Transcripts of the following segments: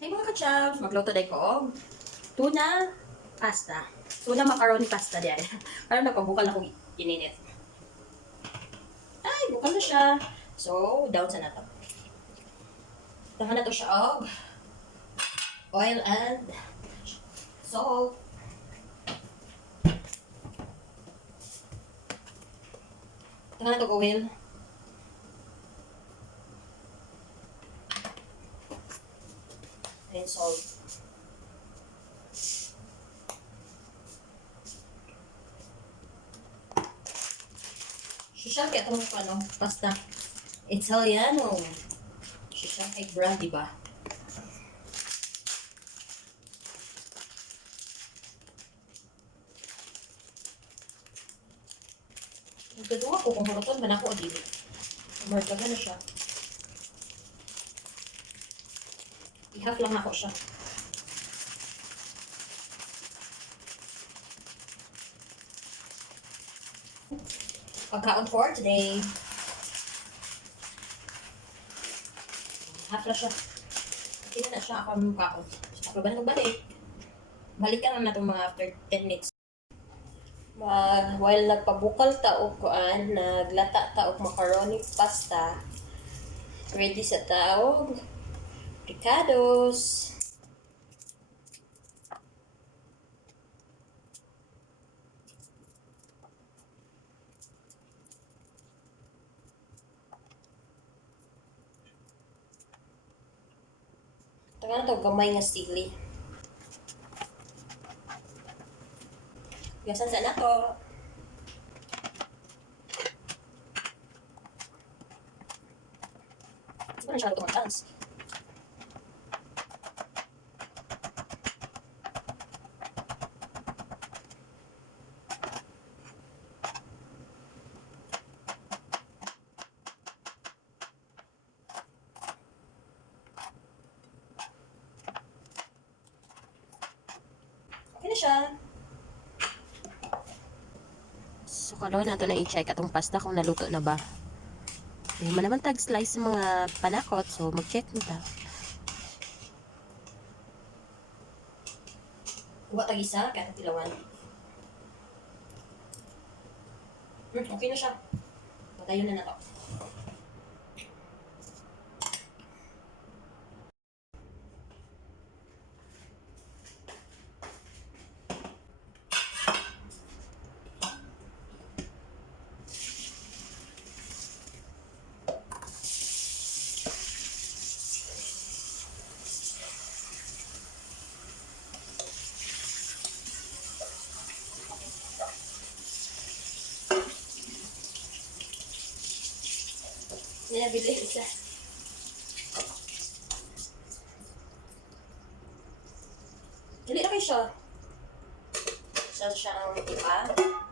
Hey mga kachabs, magluto day ko og tuna pasta. Tuna macaroni pasta diyan. Parang nagpabukal akong ininit. Ay, bukal na siya. So, down sa nato. Tahan na to siya og oil and salt. Tahan na to oil. Salt. Social kaya itong ano, pasta. Italiano. Social kay brand, di ba? Nagdadunga ko kung huruton man ako o dili. Martaga na siya. I-half lang ako siya. Pagkaon for today. Half na siya. Hindi na siya ako ang mukhaon. Ako ba na nagbalik? Balikan na natin mga after 10 minutes. Ma, while nagpabukal ta og kuan, naglata ta og macaroni pasta. Ready sa taog. Ricados. Taga na to gamay nga sili. Gasan sa na to. Siguro na siya luto ng siya. So, kalawin nato na i-check atong pasta kung naluto na ba. Hindi man naman tag-slice mga panakot, so mag-check ta. Kuha tag isa, kaya tilawan. Hmm, okay na siya. Patayon na na to. Nilabili isa. Dili na kayo siya. Siya siya ang iba.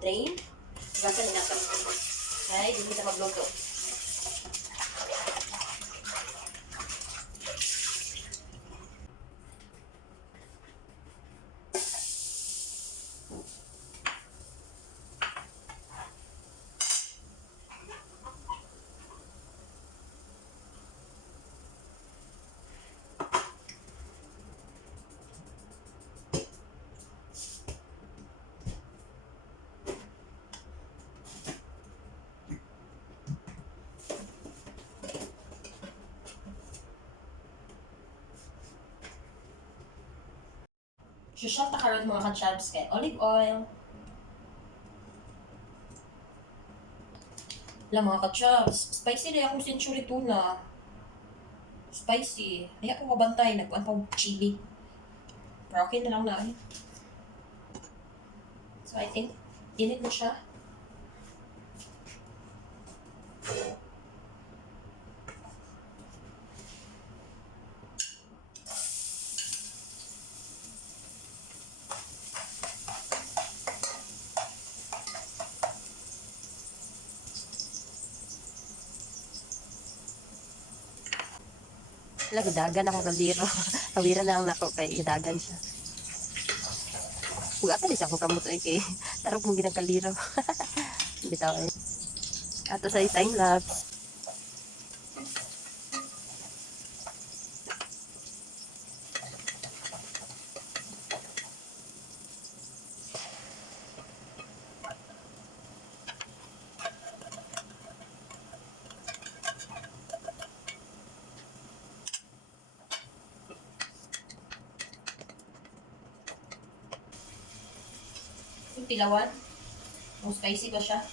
Drain. Gasa nila ka. Okay, dili sa magluto. Shishot ta karon mga kachabs kay olive oil. Lang mga kachabs, spicy na akong century tuna. Spicy. Ay ako mabantay, nagkuhan pa chili. Pero okay na lang na eh. So I think, init na siya. Wala, gidagan ako kaliro. Kawira na ang nako kay gidagan siya. Huwag ata siya ako kamuto eh kay tarok mo ginang kaliro. Bitaw eh. Ato sa time lapse. Tilawan. Kung spicy ba siya.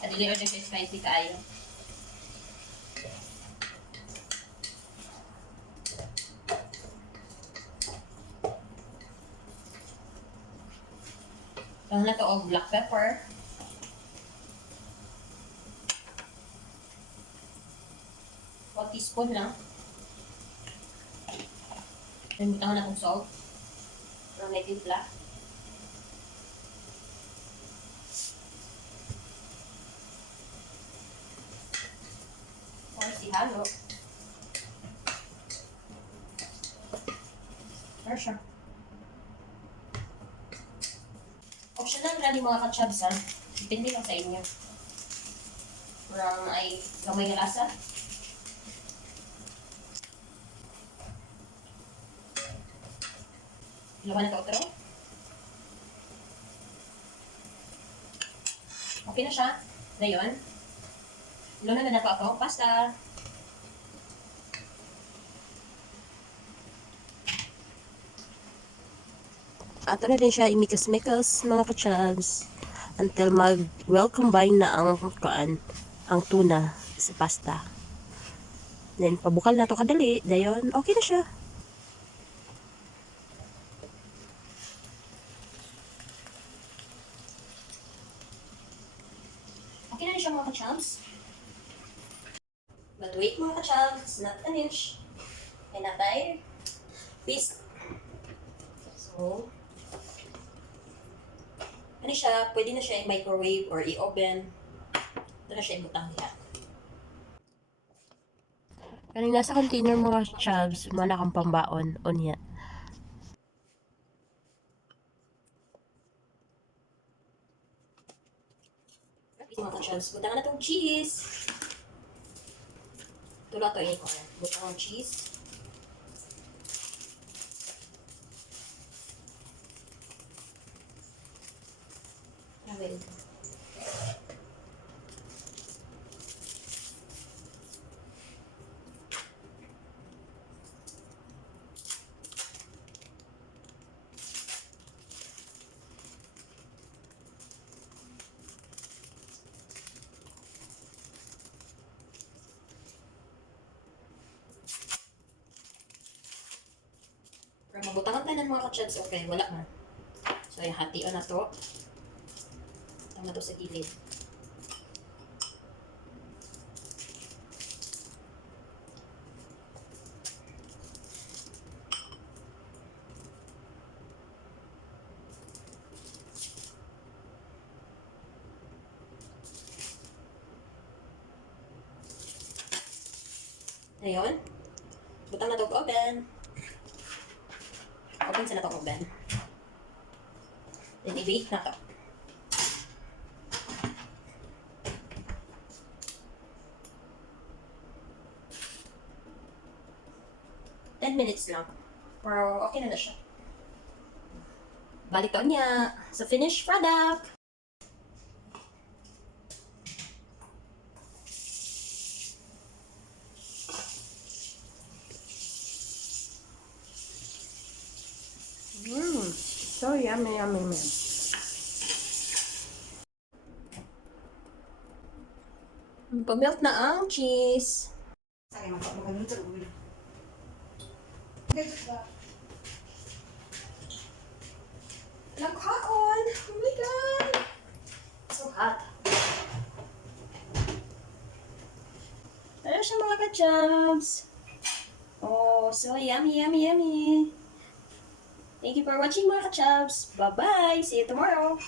At dili order siya spicy kaayo. Lang na to og black pepper. One teaspoon lang. Then butangan na kong salt. Parang may timpla. Or si halo. Or siya. Optional lang yung mga kachabs ha. Depende lang sa inyo. Parang ay gamay na lasa. Laman na ka otro. Okay na siya. Ngayon, luna na nato ako pasta. Ato na din siya imikas-mikas mga kachans until mag well combine na ang kaan ang tuna sa pasta. Then pabukal na to kadali, dayon okay na siya. Okay na rin siya mga kachams. But wait mga kachams, not finished. Na tayo. Peace. So, ano siya, pwede na siya i-microwave or i-oven. Ito na siya ibutang niya. Kaning nasa container mga chabs, mana kang pambaon unya. Mga kachams, butang na itong cheese. Ito lang ito ini ko. Butang ang cheese. Travel. Pero ng mga kachans, okay, wala na. So, yung hation na to. Na to sa gilid. Ngayon, butang na to. Open na to oven. Then, i-bake na to. Ten minutes lang. Pero okay na na siya. Balik to niya sa finished product. Mmm, so yummy, yummy, yummy. Pamelt na ang cheese. Saya masak makan dulu terus. Nagkaon! Oh my God! So hot. Ano siya mga ka-chubs? Oh, so yummy, yummy, yummy. Thank you for watching mga ka-chubs. Bye-bye! See you tomorrow!